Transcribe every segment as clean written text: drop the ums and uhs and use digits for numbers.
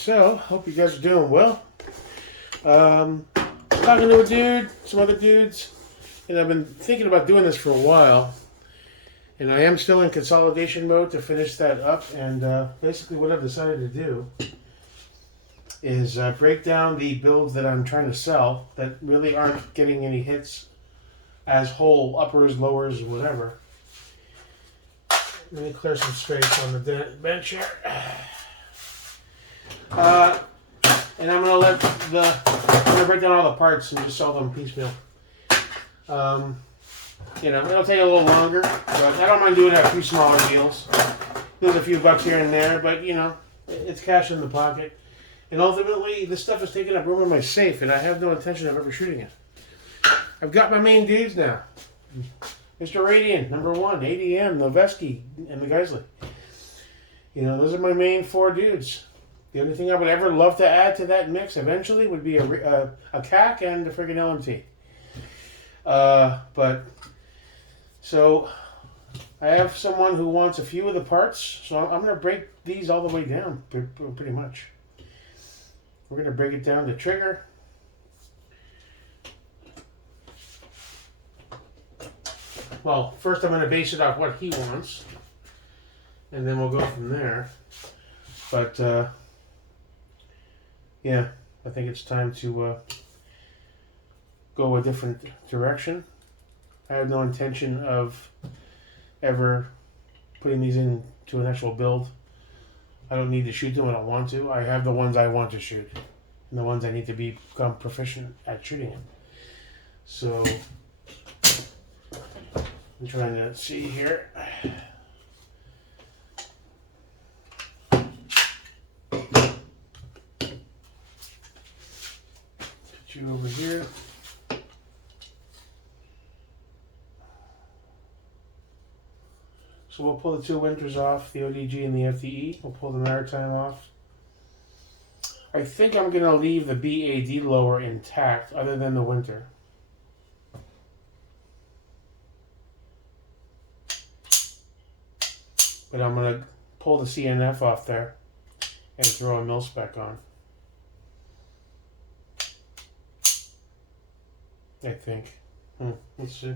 So, hope you guys are doing well. Talking to a dude, some other dudes, and I've been thinking about doing this for a while. And I am still in consolidation mode to finish that up. And basically, what I've decided to do is break down the builds that I'm trying to sell that really aren't getting any hits as whole, uppers, lowers, whatever. Let me clear some space on the bench here. And I'm gonna break down all the parts and just sell them piecemeal. It'll take a little longer, but I don't mind doing a few smaller deals. Lose a few bucks here and there, but it's cash in the pocket. And ultimately, this stuff is taking up room in my safe, and I have no intention of ever shooting it. I've got my main dudes now. Mr. Radiant, number 1, ADM, Noveski, and the Geisley. Those are my main 4 dudes. The only thing I would ever love to add to that mix eventually would be a CAC and a friggin' LMT. So I have someone who wants a few of the parts, so I'm going to break these all the way down, pretty much. We're going to break it down to trigger. Well, first I'm going to base it off what he wants, and then we'll go from there. But, yeah, I think it's time to go a different direction. I have no intention of ever putting these into an actual build. I don't need to shoot them. I don't want to. I have the ones I want to shoot, and the ones I need to become proficient at shooting it. So I'm trying to see here. Put you over here. So we'll pull the 2 winters off, the ODG and the FDE. We'll pull the maritime off. I think I'm going to leave the BAD lower intact other than the winter. But I'm going to pull the CNF off there and throw a mil-spec on. I think. Let's see.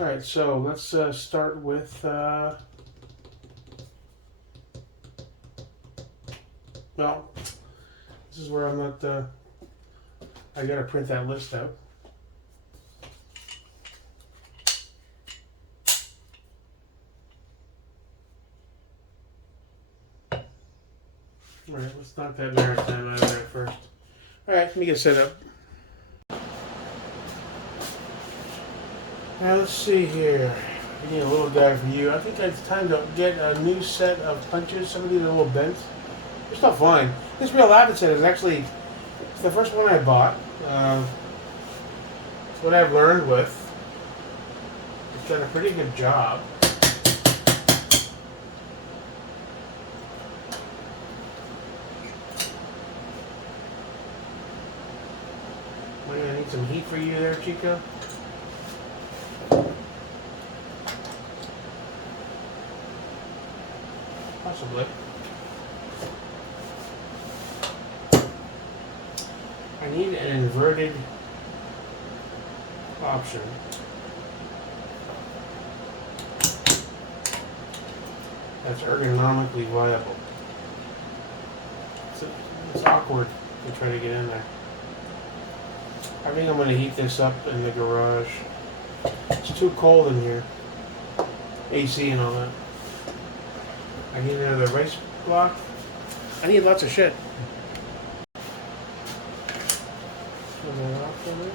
Alright, so let's start with, well, this is where I'm not, I gotta print that list out. Alright, let's knock that maritime out of there first. Alright, let me get set up. Now let's see here. I need a little guy for you. I think it's time to get a new set of punches. Some of these are a little bent. They're still fine. This Real Avid set is actually it's the first one I bought. What I've learned with. It's done a pretty good job. I need some heat for you there, Chico. Possibly. I need an inverted option. That's ergonomically viable. It's awkward to try to get in there. I think I'm going to heat this up in the garage. It's too cold in here. AC and all that. I need another rice block. I need lots of shit. Turn that off for a minute.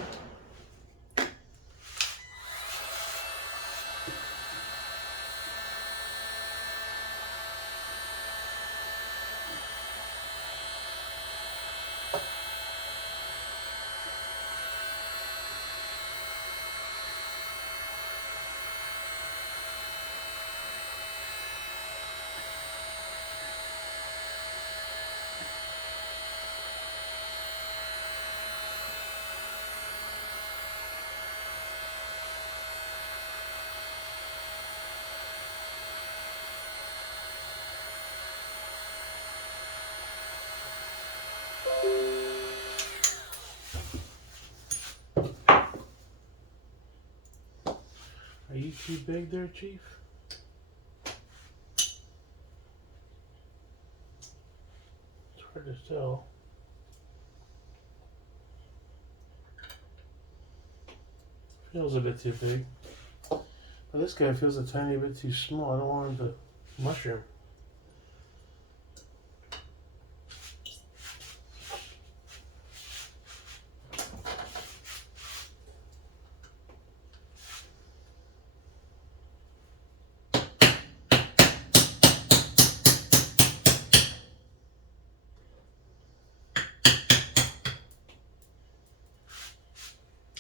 Too big there, Chief? It's hard to tell. Feels a bit too big. But this guy feels a tiny bit too small. I don't want him to mushroom.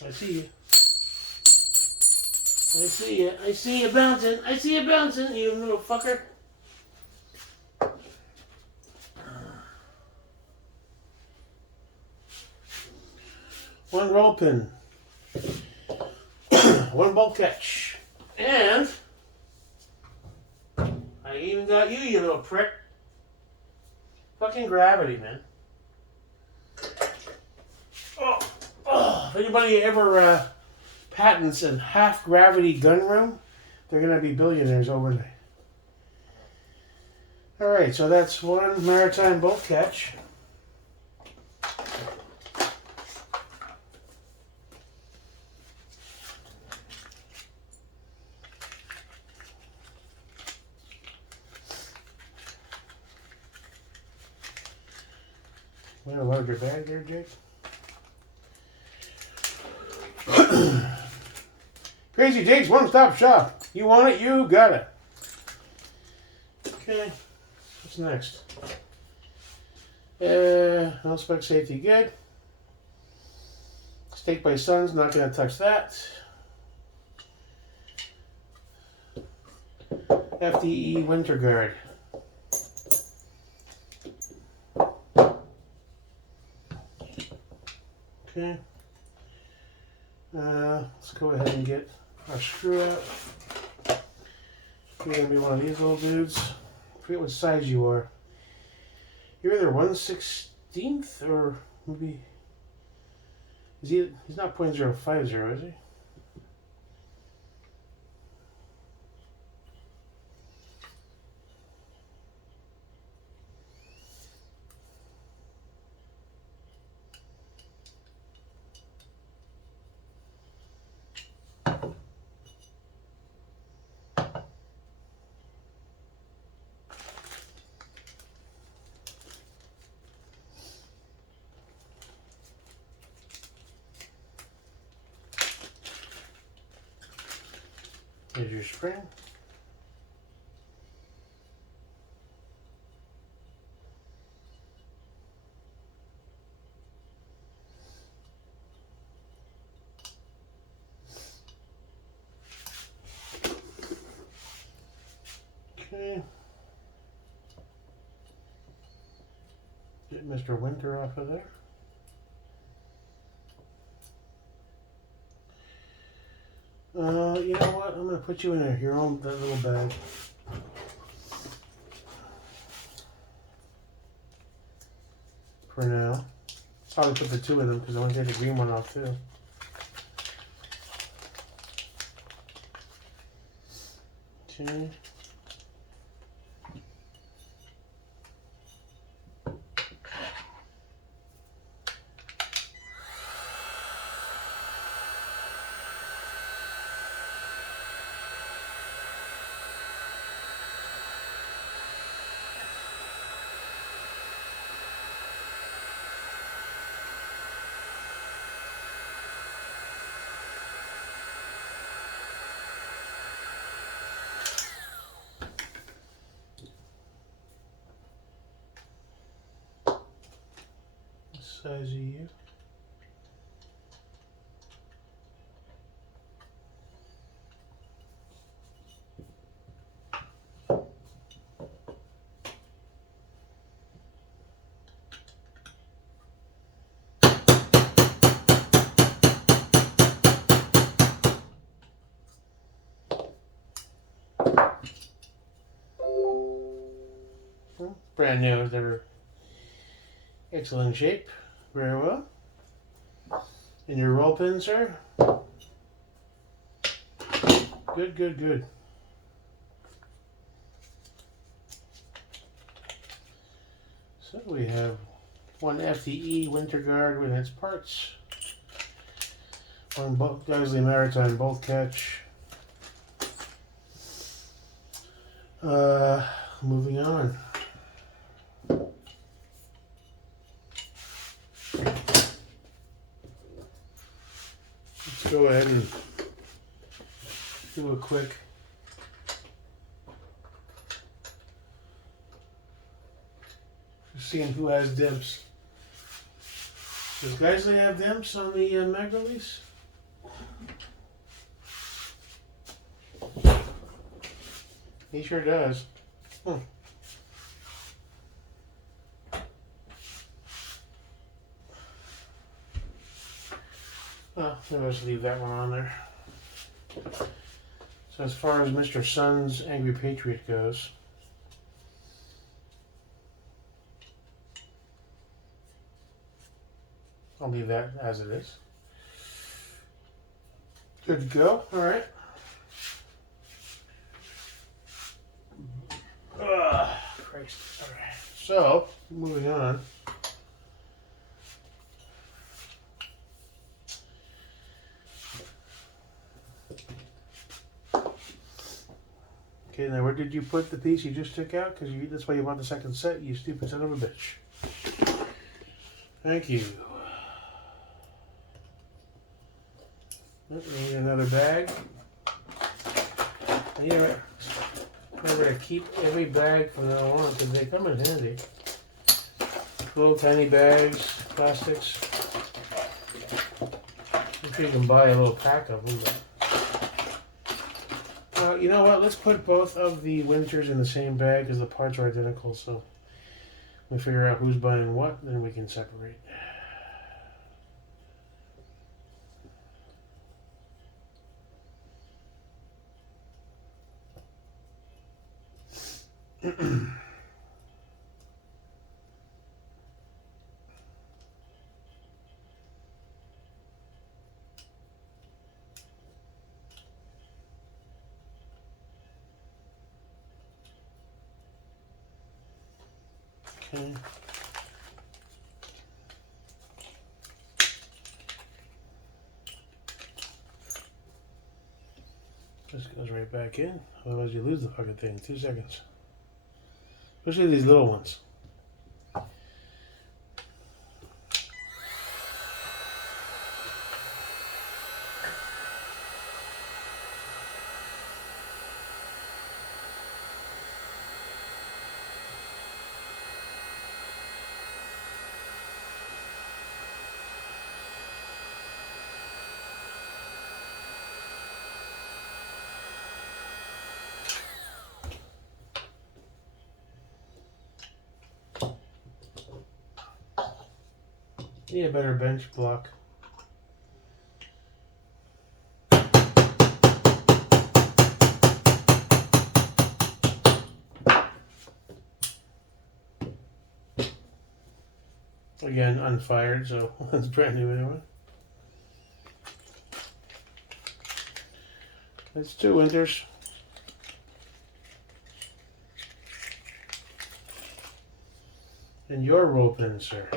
I see you. I see you. I see you bouncing. I see you bouncing, you little fucker. One roll pin. One bolt catch. And I even got you, you little prick. Fucking gravity, man. If anybody ever patents a half-gravity gun room, they're going to be billionaires overnight. Alright, so that's one maritime bolt catch. Want a larger bag there, Jake? Crazy Jake's one-stop shop. You want it, you got it. Okay, what's next? No spec safety, good. Steak by Sun's, not going to touch that. FDE Winter Guard. Okay. Let's go ahead and get our screw out. You're going to be one of these little dudes. I forget what size you are. You're either 1/16th or maybe... He's not .050, is he? Here's your spring. Okay. Get Mr. Winter off of there. You know what? I'm going to put you in your own that little bag. For now. Probably put the two of them because I want to take the green one off too. Okay. Size of you. Brand new, they're excellent shape. Very well. And your roll pin, sir? Good, good, good. So we have one FDE Winter Guard with its parts. One Geisley Maritime bolt catch. Moving on. Let's go ahead and do a quick seeing who has dimps. Does Geisley have dimps on the mag release? He sure does. Well, let's leave that one on there. So as far as Mr. Sun's Angry Patriot goes, I'll leave that as it is. Good to go. All right. Christ. All right. So, moving on. Okay, now where did you put the piece you just took out? Because that's why you want the second set, you stupid son of a bitch. Thank you. Need another bag. Remember to keep every bag from now on because they come in handy. Little tiny bags, plastics. If you can buy a little pack of them. But, you know what? Let's put both of the Winters in the same bag because the parts are identical. So we figure out who's buying what, then we can separate. Okay. This goes right back in. Otherwise you lose the fucking thing in 2 seconds. Especially these little ones. Need a better bench block. Again, unfired, so it's brand new anyway. It's 2 Winters. And your roll pin, sir.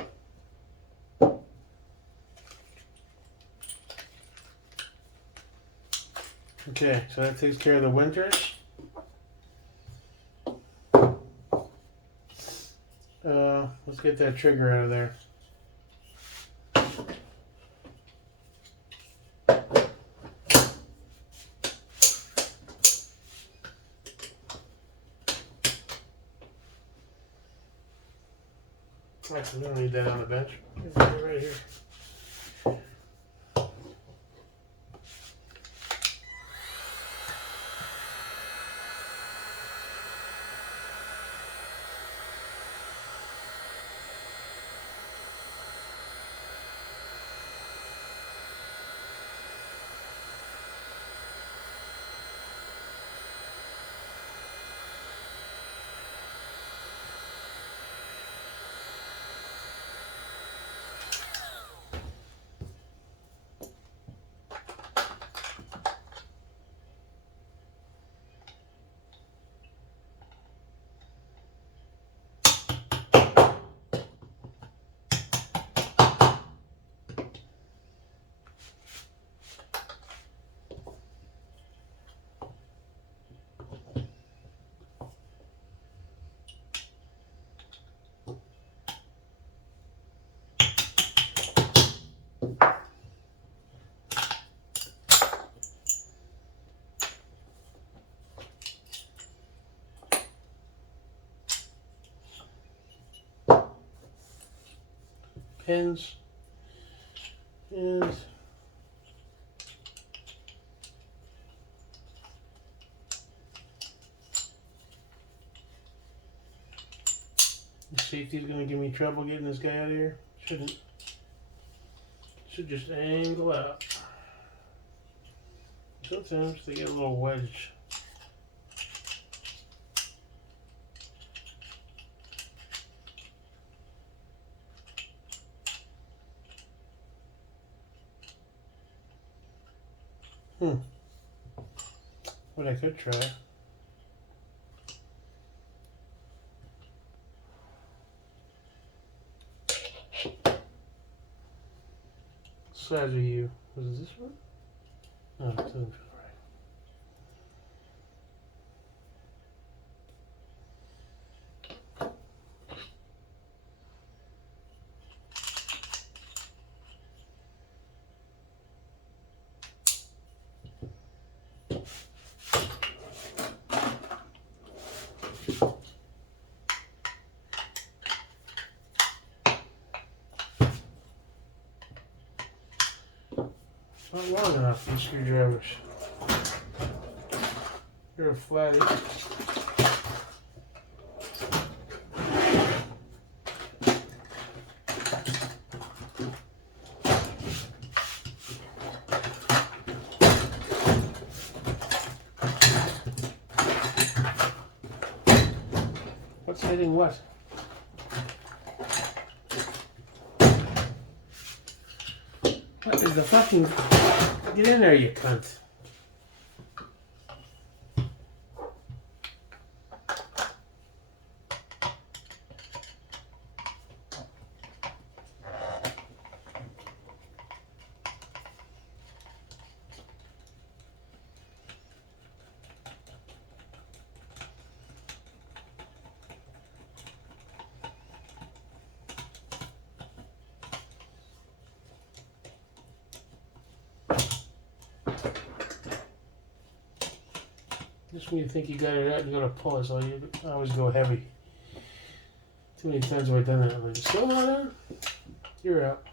Okay, so that takes care of the Winters. Let's get that trigger out of there. Actually, we don't need that on the bench. Right here. pins. And the safety is going to give me trouble getting this guy out of here. Shouldn't. Should just angle out. Sometimes they get a little wedge. What I could try. Size are you? Was it this one? No, it doesn't feel right. Not long enough, these screwdrivers. You're a flatty. What's hitting what? What is the fucking... Get in there, you cunt. Just when you think you got it out, you gotta pull it, so you always go heavy. Too many times have I done that. I'm like, still on? You're out.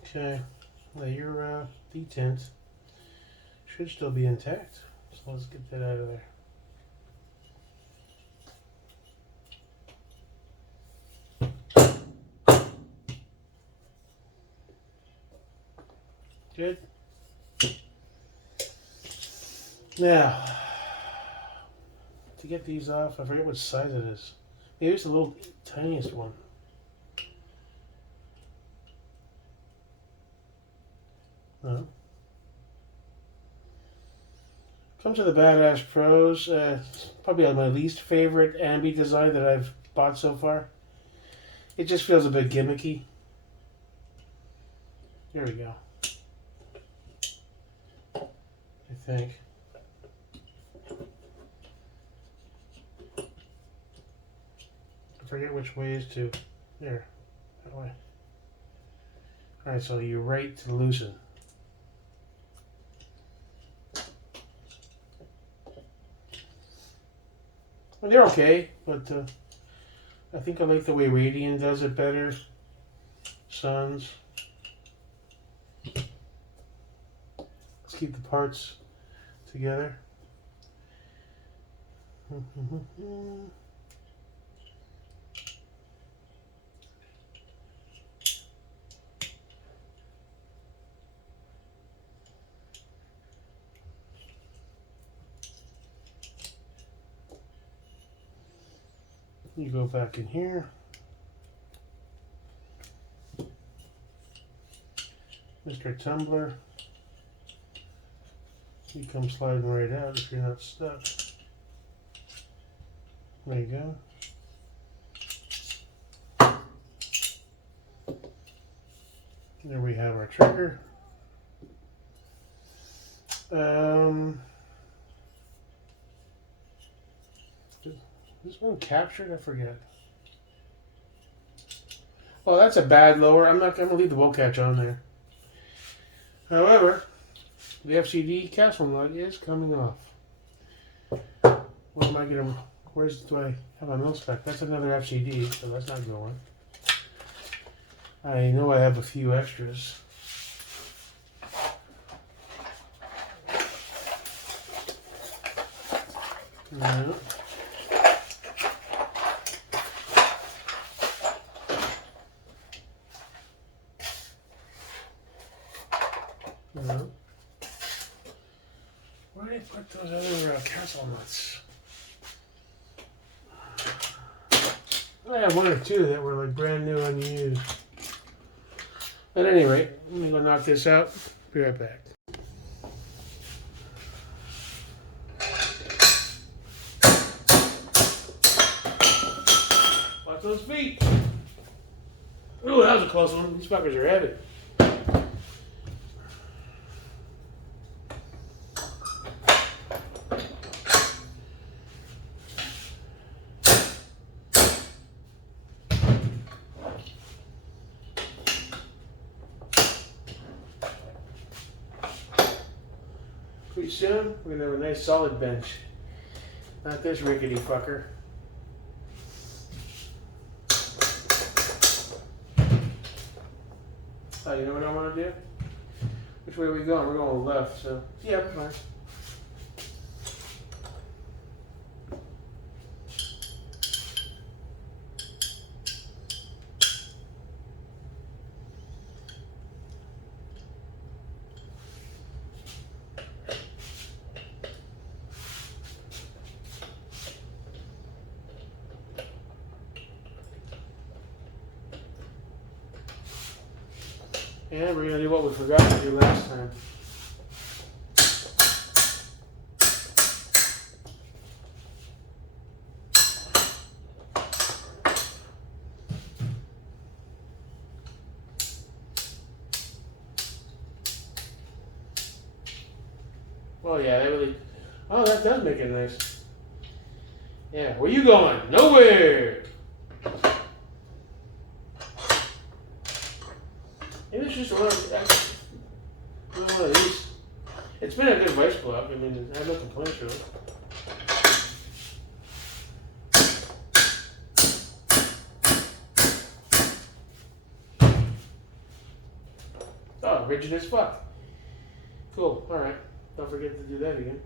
Okay, well, your detent should still be intact, so let's get that out of there. Good. Now, to get these off, I forget what size it is. Maybe it's the little tiniest one. No. Comes to the Badass Pros. It's probably my least favorite ambi design that I've bought so far. It just feels a bit gimmicky. There we go. I think. I forget which way is to. There. That way. Alright, so you're right to loosen. Well, they're okay, but I think I like the way Radian does it better. Suns. Let's keep the parts together. You go back in here. Mr. Tumbler. You come sliding right out if you're not stuck. There you go. There we have our trigger. Is this one captured? I forget. Oh, that's a bad lower. I'm not going to leave the bolt catch on there. However, the FCD castle nut is coming off. What am I going to... do I have a mil spec? That's another FCD, so that's not going. I know I have a few extras. No. No. Where did I put those other castle nuts? I have one or two that were like brand new, unused. At any rate, let me go knock this out. Be right back. Watch those feet. Ooh, that was a close one. These fuckers are heavy. Pretty soon, we're going to have a nice solid bench. Not this rickety fucker. Oh, you know what I want to do? Which way are we going? We're going left, so yeah, fine. And we're going to do what we forgot to do last time. Oh yeah, that really... Oh, that does make it nice. Yeah, where you going? Nowhere! Maybe it's just one of these. It's been a good vice plug. I mean, I have no complaints really. Oh, rigid as fuck. Cool, alright. Don't forget to do that again.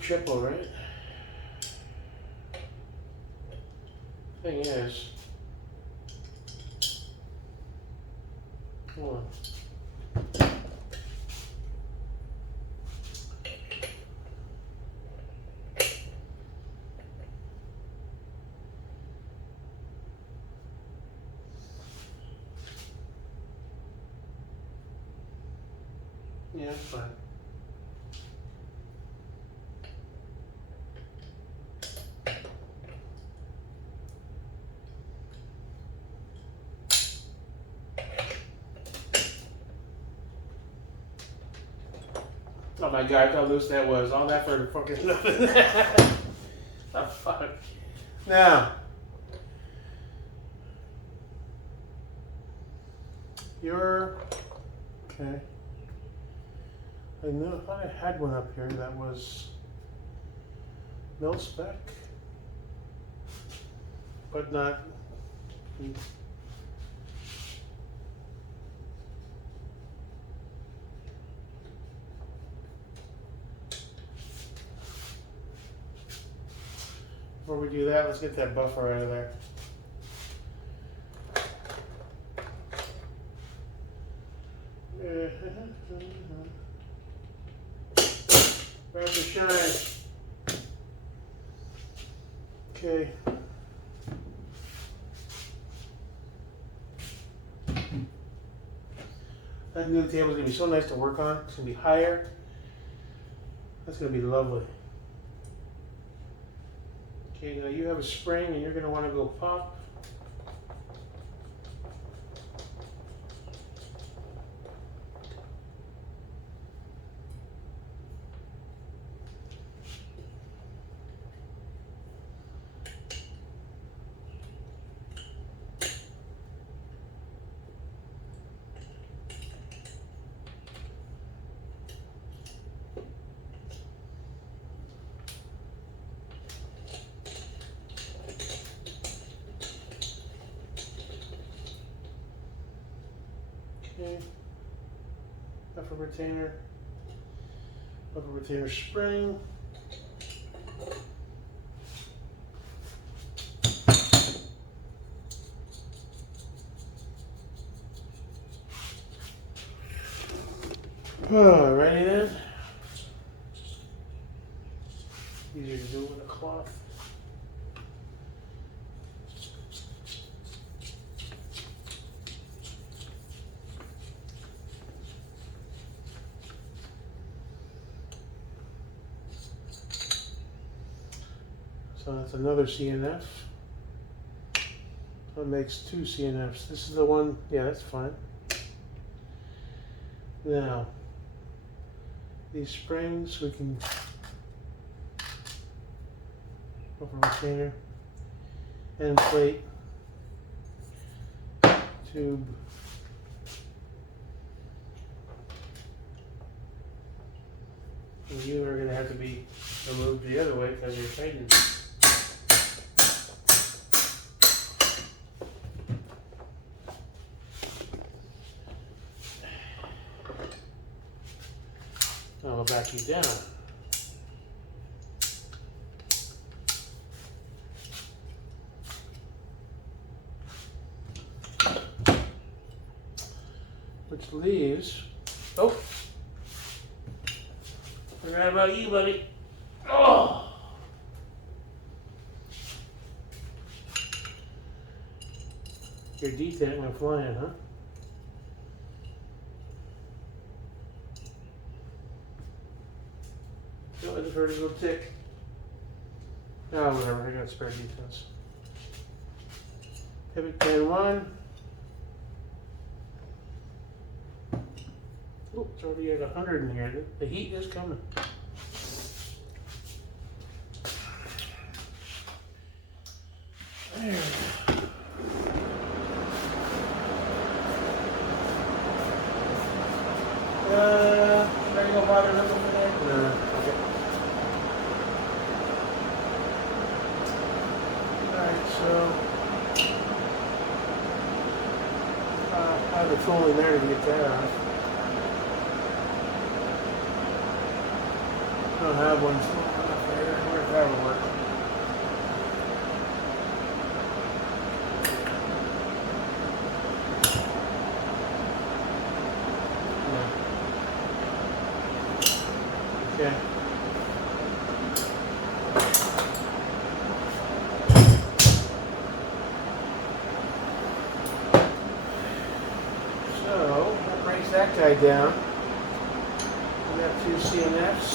Triple, right? Thing is, hold on. Yeah, that's fine. Oh my god, how loose that was. All that for fucking nothing. Oh fuck. Now, you're okay. I know I had one up here that was mil spec, but not. Before we do that, let's get that buffer out of there. Grab the shine. Okay. That new table is going to be so nice to work on. It's going to be higher. That's going to be lovely. Okay, now you have a spring and you're going to want to go pop. retainer. Buffer retainer spring. Alrighty then. Easier to do with a cloth. So that's another CNF. That makes 2 CNFs. This is the one, yeah, that's fine. Now, these springs we can buffer retainer, end plate, tube. And you are going to have to be removed the other way because you're tightening. I'll back you down. Which leaves, oh, forgot about you, buddy. Oh, your detent went flying, huh? No, I just heard it go tick. Oh, whatever, I got spare detents. Pivot pin 1. Oh, it's already at 100 in here. The heat is coming. There. Should I go bother looking for that? No. Okay. Alright, so I have a tool in there to get that off. I don't have one small enough there. I wonder if that would work. No. Okay. So that breaks that guy down. We got 2 CNFs.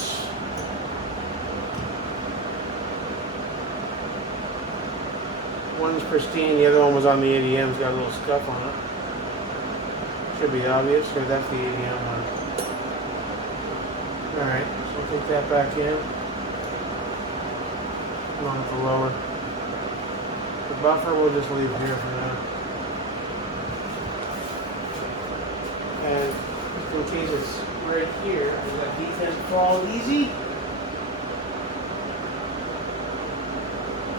One's pristine, the other one was on the ADM, got a little scuff on it. Should be obvious, or that's the ADM one. Alright, so we'll take that back in. On with the lower. The buffer we'll just leave here for now. And just in case it's right here, does that defense fall easy?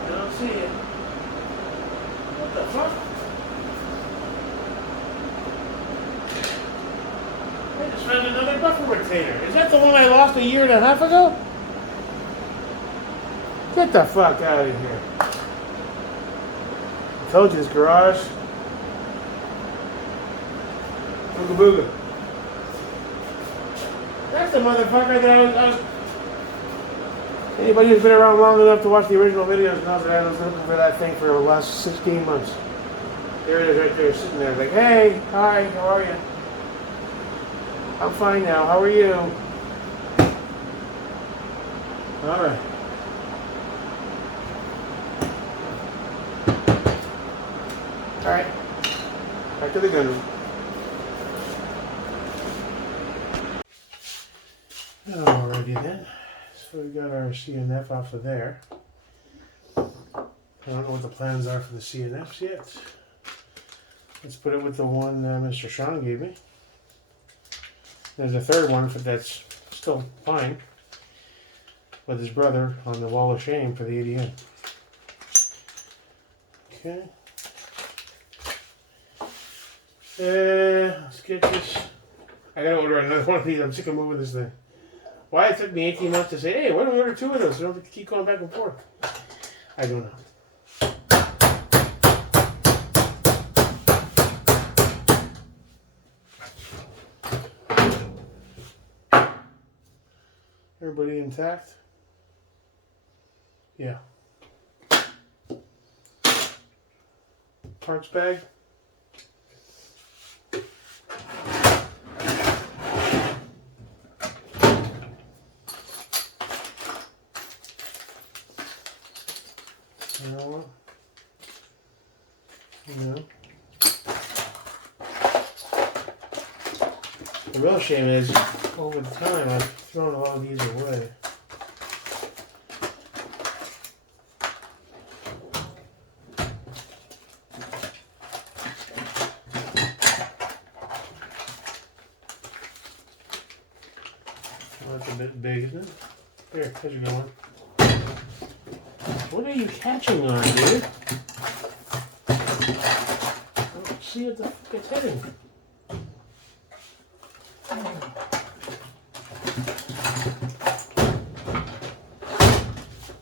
I don't see it. What the fuck? I just found another buffer retainer. Is that the one I lost a year and a half ago? Get the fuck out of here. I told you this garage. Booga booga. That's the motherfucker that I was. Anybody who's been around long enough to watch the original videos knows that I was looking for that thing for the last 16 months. There it is right there, sitting there like, hey, hi, how are you? I'm fine now, how are you? Alright. Alright. Back to the gun room. Alrighty then. So we got our CNF off of there. I don't know what the plans are for the CNFs yet. Let's put it with the one Mr. Sean gave me. There's a third one that's still fine with his brother on the wall of shame for the ADM. Okay. Let's get this I gotta order another one of these. I'm sick of moving this thing. Why it took me 18 months to say, hey, why don't we order 2 of those? So I don't have to keep going back and forth. I don't know. Everybody intact? Yeah. Parts bag? You know what? No. The real shame is, over time, I've thrown a lot of these away. Well, that's a bit big, isn't it? Here, here's your one. What are you catching on, dude? I don't see what the fuck it's hitting.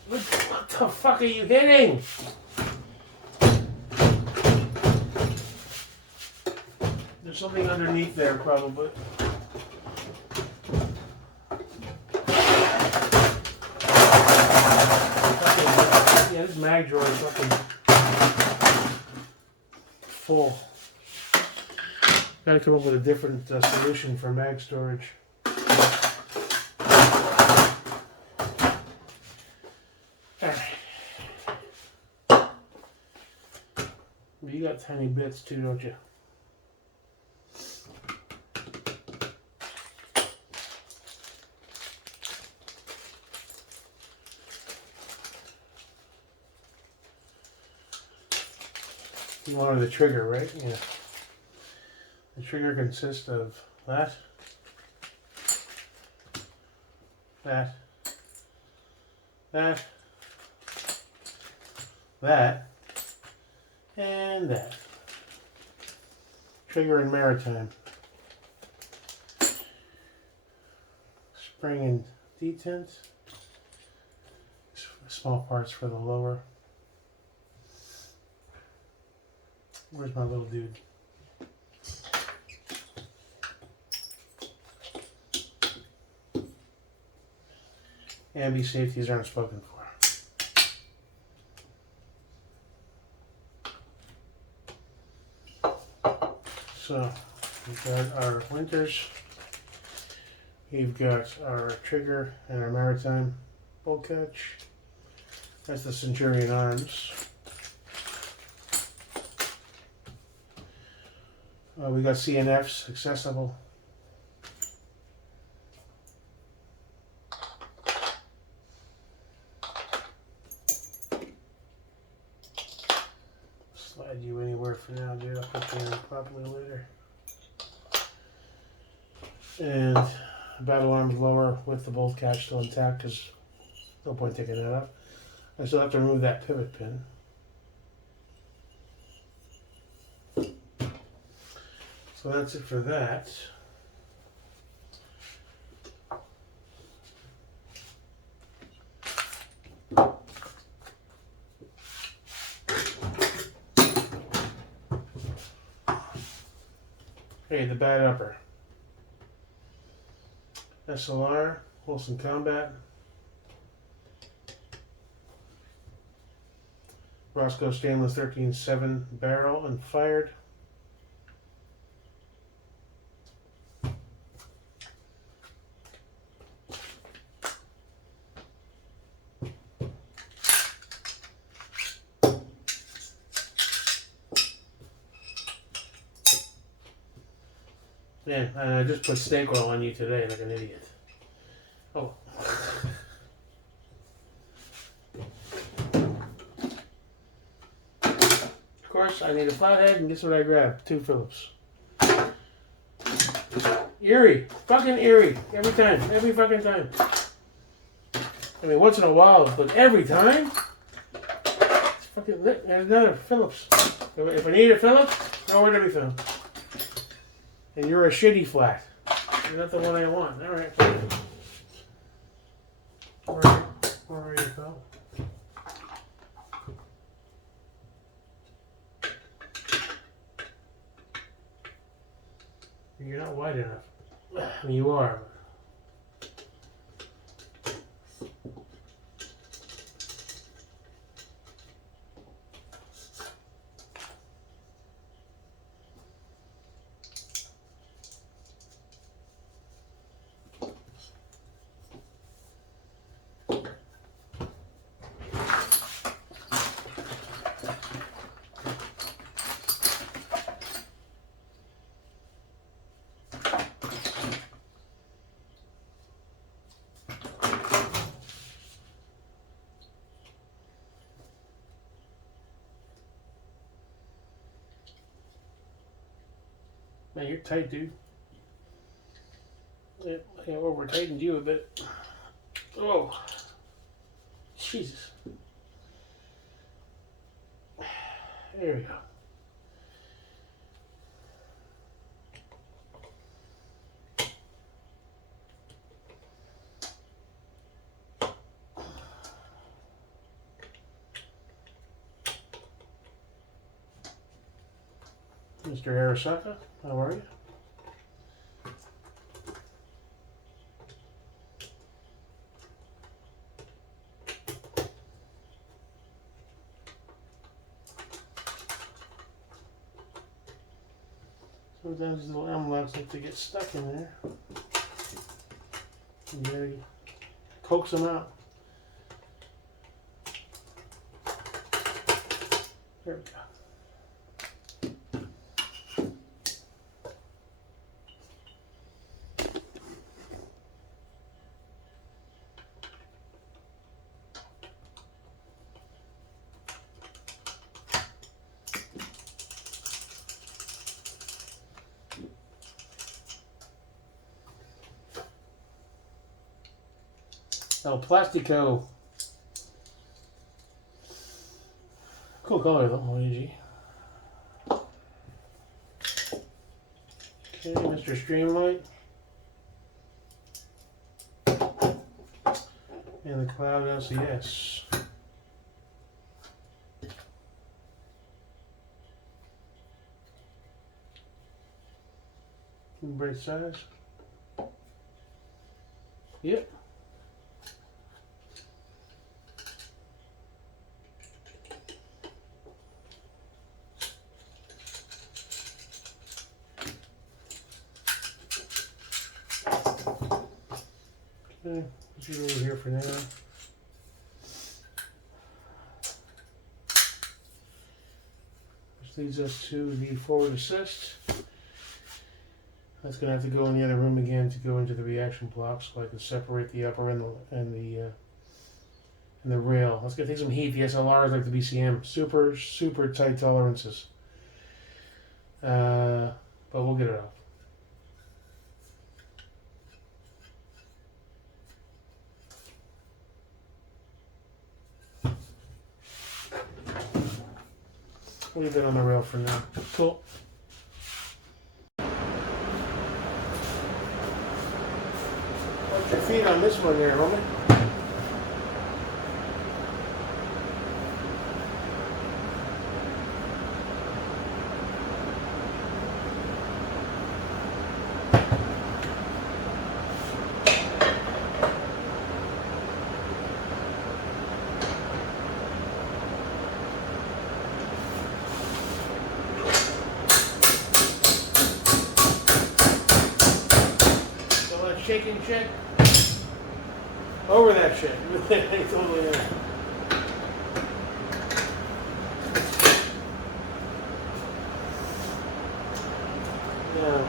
What the fuck are you hitting? There's something underneath there, probably. Yeah, this mag drawer is fucking full. Gotta come up with a different solution for mag storage. You got tiny bits too, don't you? You wanted the trigger, right? Yeah. The trigger consists of that, that, and that. Trigger and maritime. Spring and detent. Small parts for the lower. Where's my little dude? Ambi safeties aren't spoken for. So, we've got our Winters, we've got our trigger and our maritime bolt catch. That's the Centurion arms. We got CNFs accessible. Slide you anywhere for now, dude. I'll put you in properly later. And battle arms lower with the bolt catch still intact because no point taking that out. I still have to remove that pivot pin. So that's it for that. Okay, the bad upper. SLR, Wilson Combat. Roscoe Stainless 13.7 barrel and fired. Yeah, and I just put snake oil on you today like an idiot. Oh. Of course, I need a flathead, and guess what I grabbed? 2 Phillips. Eerie. Fucking eerie. Every time. Every fucking time. I mean, once in a while, but every time? It's fucking lit. There's another Phillips. If I need a Phillips, nowhere to be found. And you're a shitty flat. You're not the one I want. All right. Where are you, pal? You're not wide enough. I mean, you are. Man, you're tight, dude. Yeah, over tightened you a bit. Oh, Jesus. There we go. Mr. Arasaka, how are you? Sometimes these little M locks like to get stuck in there. You gotta coax them out. There we go. El Plastico. Cool color though, Luigi. Okay, Mr. Streamlight. And the Cloud LCS. Great size. Yep. Okay, put you over here for now. This leads us to the forward assist. That's going to have to go in the other room again to go into the reaction block so I can separate the upper and the rail. That's going to take some heat. The SLR is like the BCM. Super, super tight tolerances. But we'll get it off. We'll leave that on the rail for now. Cool. Watch your feet on this one there, homie. Shake and shake. Over that shit. Totally not. Yeah.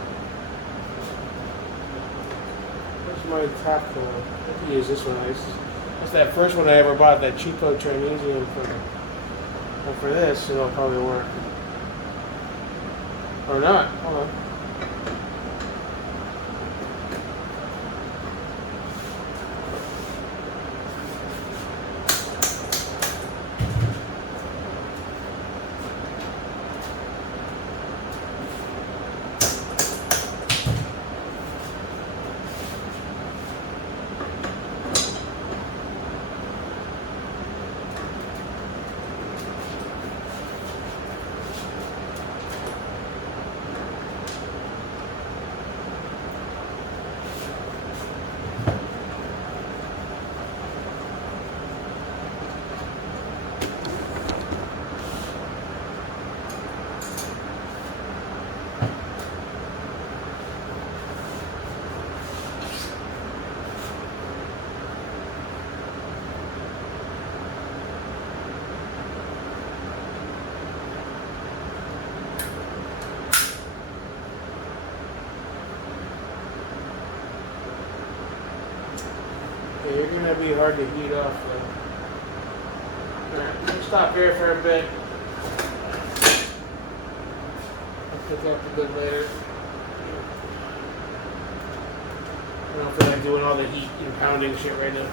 Where's my top tool? I could use this one. That's that first one I ever bought, that cheapo Chinesian for. And for this, it'll probably work. Or not. Hold on. Yeah, you're gonna be hard to heat off though. Alright, we'll stop here for a bit. I'll pick up a bit later. I don't feel like doing all the heat and pounding shit right now.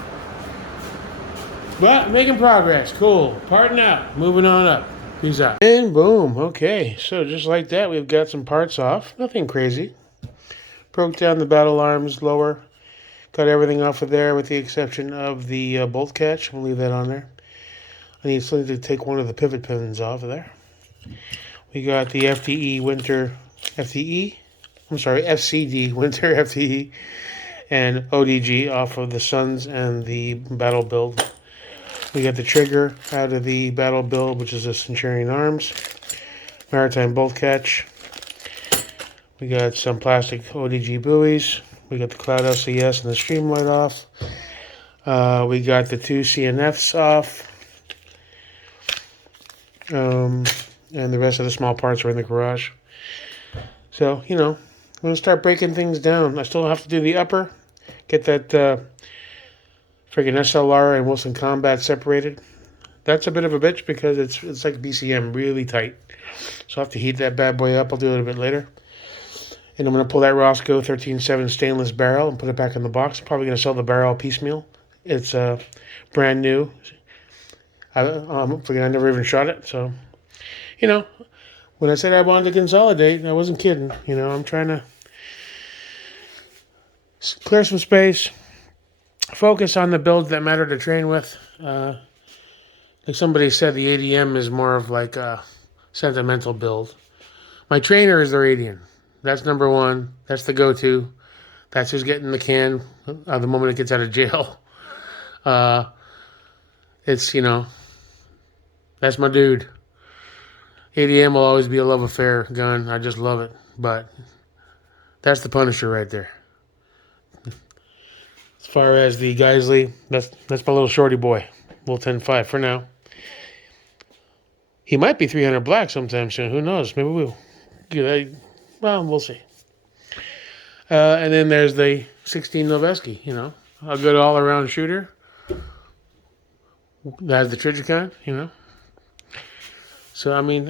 But making progress. Cool. Parting out. Moving on up. Peace out. And boom. Okay. So just like that, we've got some parts off. Nothing crazy. Broke down the battle arms lower. Got everything off of there with the exception of the bolt catch. We'll leave that on there. I need something to take one of the pivot pins off of there. We got the FTE Winter FTE. I'm sorry, FCD Winter FTE and ODG off of the Suns and the battle build. We got the trigger out of the battle build, which is the Centurion Arms. Maritime bolt catch. We got some plastic ODG buoys. We got the Cloud LCS and the Streamlight off. We got the two CNFs off. And the rest of the small parts are in the garage. So, you know, I'm going to start breaking things down. I still have to do the upper. Get that friggin' SLR and Wilson Combat separated. That's a bit of a bitch because it's like BCM, really tight. So I'll have to heat that bad boy up. I'll do it a bit later. And I'm going to pull that Roscoe 13.7 stainless barrel and put it back in the box. I'm probably going to sell the barrel piecemeal. It's brand new. I never even shot it. So, you know, when I said I wanted to consolidate, I wasn't kidding. You know, I'm trying to clear some space, focus on the builds that matter to train with. Like somebody said, the ADM is more of like a sentimental build. My trainer is the Radian. That's number one. That's the go-to. That's who's getting the can the moment it gets out of jail. It's, you know, that's my dude. ADM will always be a love affair gun. I just love it. But that's the Punisher right there. As far as the Geisley, that's my little shorty boy. Little 10.5 for now. He might be 300 black sometime soon. Who knows? Maybe we'll do that. Well, we'll see. And then there's the 16 Noveski, you know. A good all-around shooter. That has the Trijicon, you know. So, I mean,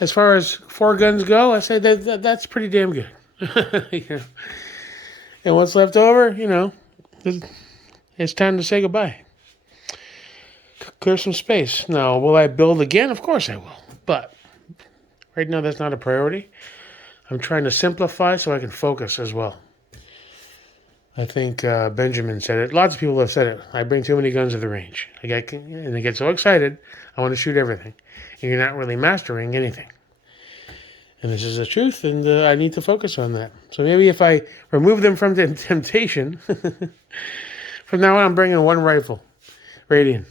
as far as 4 guns go, I say that's pretty damn good. You know? And what's left over, you know, it's time to say goodbye. Clear some space. Now, will I build again? Of course I will. But right now, that's not a priority. I'm trying to simplify so I can focus as well. I think Benjamin said it. Lots of people have said it. I bring too many guns to the range. And I get so excited, I want to shoot everything. And you're not really mastering anything. And this is the truth, and I need to focus on that. So maybe if I remove them from the temptation, from now on I'm bringing one rifle, Radian.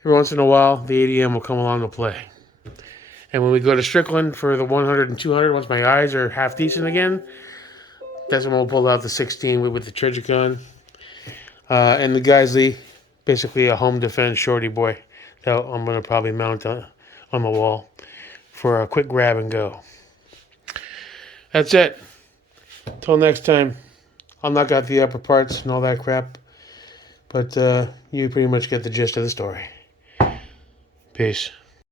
Every once in a while, the ADM will come along to play. And when we go to Strickland for the 100 and 200, once my eyes are half decent again, that's when we'll pull out the 16 with the Trijicon. And the Geisley, basically a home defense shorty boy that I'm going to probably mount on the wall for a quick grab and go. That's it. Till next time, I'll knock out the upper parts and all that crap. But you pretty much get the gist of the story. Peace.